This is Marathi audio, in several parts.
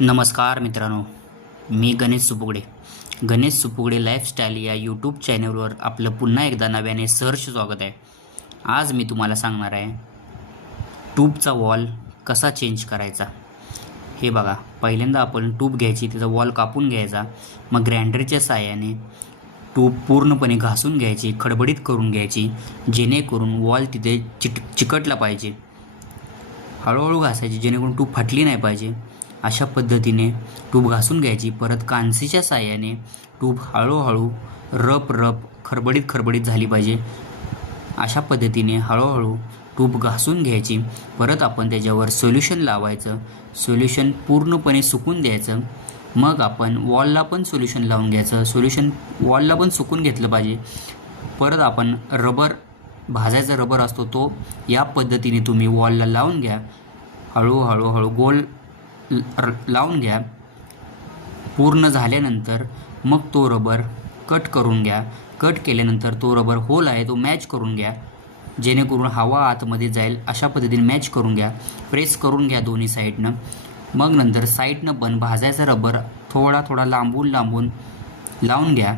नमस्कार मित्रांनो, मी गणेश सुपुगडे. गणेश सुपुगडे लाईफस्टाईल या यूट्यूब चॅनलवर आपलं पुन्हा एकदा नव्याने सहर्ष स्वागत आहे. आज मी तुम्हाला सांगणार आहे ट्यूबचा वॉल कसा चेंज करायचा. हे बघा, पहिल्यांदा आपण ट्यूब घ्यायची, त्याचा वॉल कापून घ्यायचा, मग ग्राइंडरच्या साहाय्याने ट्यूब पूर्णपणे घासून घ्यायची, खडबडीत करून घ्यायची, जेणेकरून वॉल तिथे चिकटला पाहिजे. हळूहळू घासायची जेणेकरून ट्यूब फाटली नाही पाहिजे. अशा पद्धतीने ट्यूब घासून घ्यायची. परत कांसीच्या साहाय्याने ट्यूब हळूहळू रप खडबडीत झाली पाहिजे. अशा पद्धतीने हळूहळू ट्यूब घासून घ्यायची. परत आपण त्याच्यावर सोल्युशन लावायचं. सोल्युशन पूर्णपणे सुकून द्यायचं. मग आपण वॉलला पण सोल्युशन लावून घ्यायचं. सोल्युशन वॉलला पण सुकून घेतलं पाहिजे. परत आपण भाजायचा रबर असतो तो या पद्धतीने तुम्ही वॉलला लावून घ्या. हळूहळू गोल लावून घ्या. पूर्ण झाल्यानंतर मग तो रबर कट करून घ्या. कट केल्यानंतर तो रबर होल आहे तो मॅच करून घ्या, जेणेकरून हवा आतमध्ये जाईल. अशा पद्धतीने मॅच करून घ्या. प्रेस करून घ्या दोन्ही साईडनं. मग नंतर साईडनं पण भाजायचा रबर थोडा लांबून लावून घ्या.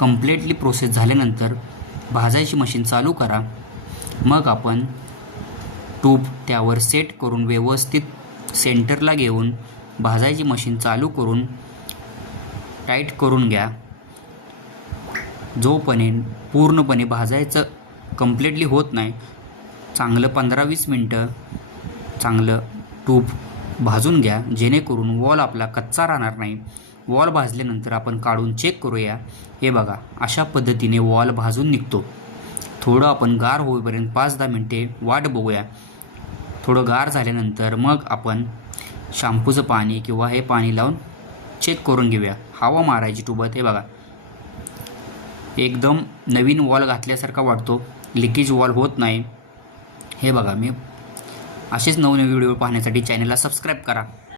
कम्प्लिटली प्रोसेस झाल्यानंतर भाजायची मशीन चालू करा. मग आपण ट्यूब त्यावर सेट करून व्यवस्थित सेंटरला घेऊन भाजायची मशीन चालू करून टाईट करून घ्या. जोपर्यंत पूर्णपणे भाजायचं कम्प्लिटली होत नाही, चांगलं 15-20 मिनटं चांगलं ट्यूब भाजून घ्या, जेणेकरून वॉल आपला कच्चा राहणार नाही. वॉल भाजल्यानंतर आपण काढून चेक करूया. हे बघा, अशा पद्धतीने वॉल भाजून निघतो. थोडं आपण गार होईपर्यंत 5-10 मिनटे वाट बघूया. थोडं गार झाल्यानंतर मग आपण शॅम्पूचं पाणी किंवा हे पाणी लावून चेक करून घेऊया. हवा मारायची ट्यूबात. हे बघा, एकदम नवीन वॉल घातल्यासारखा वाटतो. लिकेज वॉल होत नाही. हे बघा, मी असेच नवनवीन व्हिडिओ पाहण्यासाठी चॅनलला सबस्क्राईब करा.